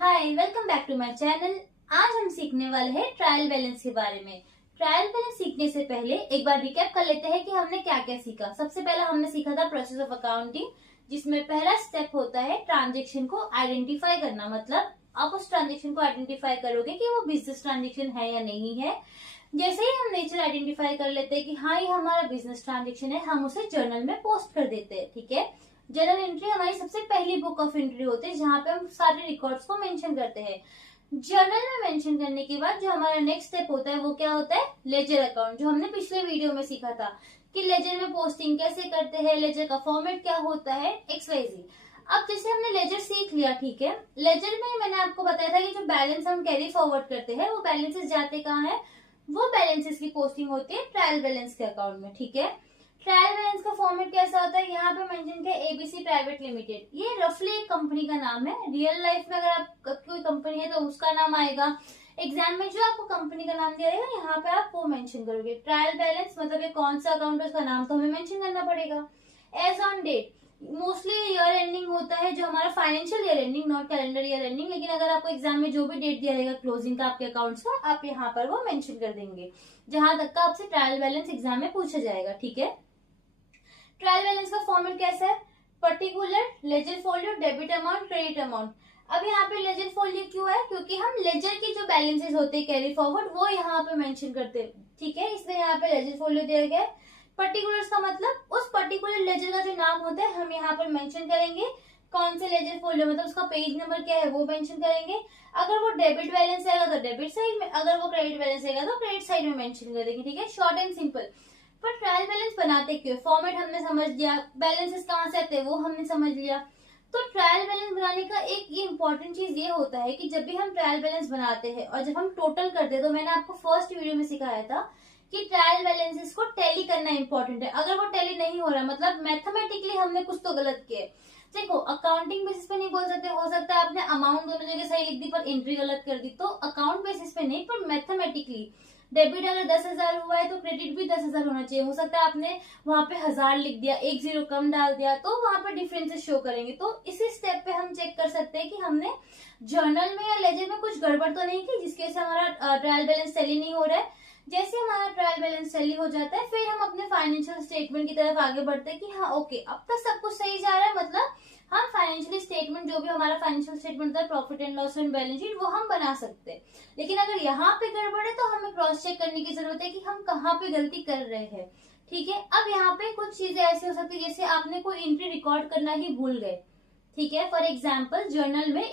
Hi, welcome back to my channel. आज हम सीखने वाले हैं ट्रायल बैलेंस के बारे में। ट्रायल बैलेंस सीखने से पहले एक बार रिकैप कर लेते हैं कि हमने क्या क्या सीखा। सबसे पहला हमने सीखा था प्रोसेस ऑफ अकाउंटिंग, जिसमें पहला स्टेप होता है ट्रांजेक्शन को आइडेंटिफाई करना। मतलब आप उस ट्रांजेक्शन को आइडेंटिफाई करोगे कि वो बिजनेस ट्रांजेक्शन है या नहीं है। जैसे ही हम नेचर आइडेंटिफाई कर लेते हैं कि हाँ ये हमारा बिजनेस ट्रांजेक्शन है, हम उसे जर्नल में पोस्ट कर देते हैं। ठीक है, जर्नल एंट्री हमारी सबसे पहली बुक ऑफ एंट्री होती है, जहाँ पे हम सारे रिकॉर्ड्स को मेंशन करते हैं। जर्नल में मेंशन करने के बाद जो हमारा नेक्स्ट स्टेप होता है वो क्या होता है, लेजर अकाउंट, जो हमने पिछले वीडियो में सीखा था कि लेजर में पोस्टिंग कैसे करते हैं, लेजर का फॉर्मेट क्या होता है, XYZ। अब जैसे हमने लेजर सीख लिया, ठीक है, लेजर में मैंने आपको बताया था कि जो बैलेंस हम कैरी फॉरवर्ड करते हैं वो बैलेंसेस जाते कहाँ है, वो बैलेंसेस की पोस्टिंग होती है ट्रायल बैलेंस के अकाउंट में। ठीक है, ट्रायल बैलेंस का फॉर्मेट कैसा होता है, यहाँ पे मेंशन किया ABC प्राइवेट लिमिटेड। ये रफली एक कंपनी का नाम है। रियल लाइफ में अगर आप कोई कंपनी है तो उसका नाम आएगा, एग्जाम में जो आपको कंपनी का नाम दिया रहेगा यहाँ पे आप वो मेंशन करोगे। ट्रायल बैलेंस मतलब ये कौन सा अकाउंट है, उसका नाम तो हमें मेंशन करना पड़ेगा। As on date mostly year ending होता है, जो हमारा financial year ending, not calendar year ending. लेकिन अगर आपको एग्जाम में जो भी डेट दिया रहेगा क्लोजिंग का आपके अकाउंट्स का, आप यहाँ पर वो मेंशन कर देंगे, जहां तक का आपसे ट्रायल बैलेंस एग्जाम में पूछा जाएगा। ठीक है, ट्रायल बैलेंस का फॉर्मेट कैसा है, particular, ledger folio, debit amount, credit amount. अब यहाँ पे लेजर फोलियो क्यों है, क्योंकि हम लेजर की जो बैलेंसेस होते हैं कैरी फॉरवर्ड वो यहाँ पे मेंशन करते हैं। ठीक है, इसलिए यहाँ पे लेजर फोलियो दिया गया है। पर्टिकुलर्स का मतलब उस पर्टिकुलर लेजर का जो नाम होता है हम यहाँ पर मेंशन करेंगे। कौन से लेजर फोलियो मतलब उसका पेज नंबर क्या है वो मेंशन करेंगे। अगर वो डेबिट बैलेंस आएगा तो डेबिट साइड में, अगर वो क्रेडिट बैलेंस आएगा तो क्रेडिट साइड में मेंशन करेंगे। ठीक है, शॉर्ट एंड सिंपल। पर ट्रायल बैलेंस बनाते क्यों, फॉर्मेट हमने समझ लिया, बैलेंसेस कहाँ से आते हैं वो हमने समझ लिया। तो ट्रायल बैलेंस बनाने का एक ये इंपॉर्टेंट चीज ये होता है कि जब भी हम ट्रायल बैलेंस बनाते हैं और जब हम टोटल करते हैं, तो मैंने आपको फर्स्ट वीडियो में सिखाया था कि ट्रायल बैलेंसेस को टैली करना इंपॉर्टेंट है। अगर वो टैली नहीं हो रहा मतलब मैथमेटिकली हमने कुछ तो गलत किया। देखो, अकाउंटिंग बेसिस पे नहीं बोल सकते, हो सकता है आपने अमाउंट दोनों जगह सही लिख दी पर एंट्री गलत कर दी, तो अकाउंट बेसिस पे नहीं पर मैथमेटिकली डेबिट अगर 10,000 हुआ है तो क्रेडिट भी 10,000 होना चाहिए। हो सकता है आपने वहां पे 1000 लिख दिया, एक जीरो कम डाल दिया, तो वहां पे डिफरेंसेस शो करेंगे। तो इसी स्टेप पे हम चेक कर सकते हैं कि हमने जर्नल में या लेजर में कुछ गड़बड़ तो नहीं की, जिसकी वजह से हमारा ट्रायल बैलेंस टैली नहीं हो रहा है। जैसे हमारा ट्रायल बैलेंस टैली हो जाता है, फिर हम अपने फाइनेंशियल स्टेटमेंट की तरफ आगे बढ़ते हैं कि हाँ ओके, अब तक सब कुछ सही जा रहा है, मतलब हम फाइनेंशियल स्टेटमेंट, जो भी हमारा फाइनेंशियल स्टेटमेंट होता है, profit and loss and balance sheet, वो हम बना सकते हैं। लेकिन अगर यहाँ पे गड़बड़ है तो हमें क्रॉस चेक करने की जरूरत है कि हम कहाँ पे गलती कर रहे हैं। ठीक है, अब यहाँ पे कुछ चीजें ऐसी हो सकती है जैसे आपने कोई एंट्री रिकॉर्ड करना ही भूल गए। ठीक है, फॉर एग्जाम्पल जर्नल में